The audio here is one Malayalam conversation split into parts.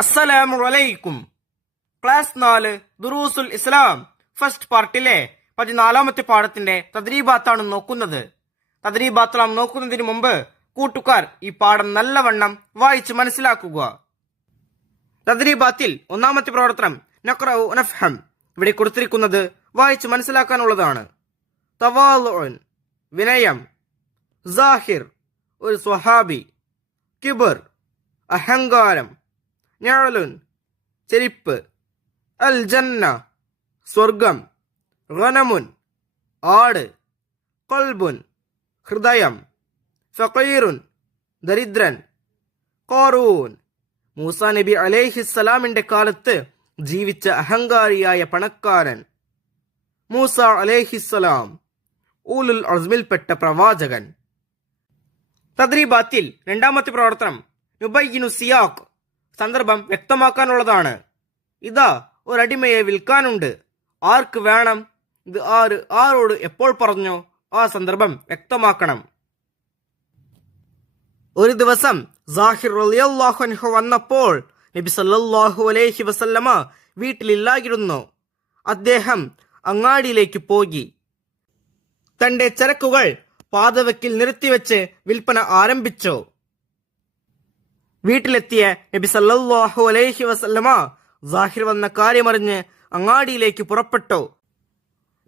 അസ്സലാമു അലൈക്കും. ക്ലാസ് 4 ദുറൂസുൽ ഇസ്ലാം ഫസ്റ്റ് പാർട്ടിലെ 14ാമത്തെ പാഠത്തിന്റെ തദ്രീബാത്താണ് നോക്കുന്നത്. തദ്രീബാത്ത് നോക്കുന്നതിന് മുമ്പ് കൂട്ടുകാർ ഈ പാഠം നല്ലവണ്ണം വായിച്ച് മനസ്സിലാക്കുക. തദ്രീബാത്തിൽ ഒന്നാമത്തെ പ്രവർത്തനം നഖ്റഉ നഫ്ഹം. ഇവിടെ കൊടുത്തിരിക്കുന്നത് വായിച്ച് മനസ്സിലാക്കാനുള്ളതാണ്. തവാളുഉൻ വിനയം, സാഹിർ ഒരു സ്വഹാബി, കിബർ അഹങ്കാരം, ഞഅലുൻ ചെരിപ്പ്, അൽ ജന്ന സ്വർഗം, ഗനമുൻ ആട്, ഖൽബുൻ ഹൃദയം, ഫഖീറുൻ ദരിദ്രൻ, ഖാറൂൻ മൂസാ നബി അലൈഹിസ്സലാമിന്റെ കാലത്ത് ജീവിച്ച അഹങ്കാരിയായ പണക്കാരൻ, മൂസ അലൈഹിസ്സലാം ഊലുൽ അസ്മിൽപ്പെട്ട പ്രവാചകൻ. തദ്രീബാത്തിൽ രണ്ടാമത്തെ പ്രവർത്തനം നുബയ്യിനു സിയാഖ് സന്ദർഭം വ്യക്തമാക്കാനുള്ളതാണ്. ഇതാ ഒരടിമയെ വിൽക്കാനുണ്ട്, ആർക്ക് വേണം, ഇത് ആരോട് എപ്പോൾ പറഞ്ഞോ ആ സന്ദർഭം വ്യക്തമാക്കണം. ഒരു ദിവസം സാഹിർ റളിയല്ലാഹു അൻഹു വന്നപ്പോൾ നബി സല്ലല്ലാഹു അലൈഹി വസല്ലമ വീട്ടിലില്ലായിരുന്നു. അദ്ദേഹം അങ്ങാടിയിലേക്ക് പോയി തന്റെ ചരക്കുകൾ പാതവക്കിൽ നിർത്തിവെച്ച് വിൽപ്പന ആരംഭിച്ചു. വീട്ടിലെത്തിയ നബി സല്ലല്ലാഹു അലൈഹി വസല്ലമ സാഹിർ വന്ന കാര്യമറിഞ്ഞ് അങ്ങാടിയിലേക്ക് പുറപ്പെട്ടു.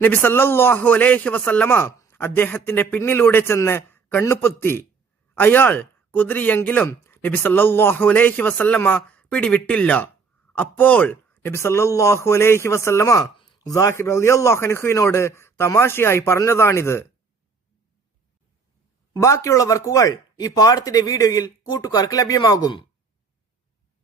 നബി സല്ലല്ലാഹു അലൈഹി വസല്ലമ അദ്ദേഹത്തിന്റെ പിന്നിലൂടെ ചെന്ന് കണ്ണുപൊത്തി. അയാൾ കുതിരിയെങ്കിലും നബി സല്ലല്ലാഹു അലൈഹി വസല്ലമ പിടിവിട്ടില്ല. അപ്പോൾ നബി സല്ലല്ലാഹു അലൈഹി വസല്ലമ സാഹിർ റളിയല്ലാഹു അൻഹുവിനോട് തമാശയായി പറഞ്ഞതാണിത്. ബാക്കിയുള്ള വർക്കുകൾ ഈ പാഠത്തിന്റെ വീഡിയോയിൽ കൂട്ടുകാർക്ക് ലഭ്യമാകും.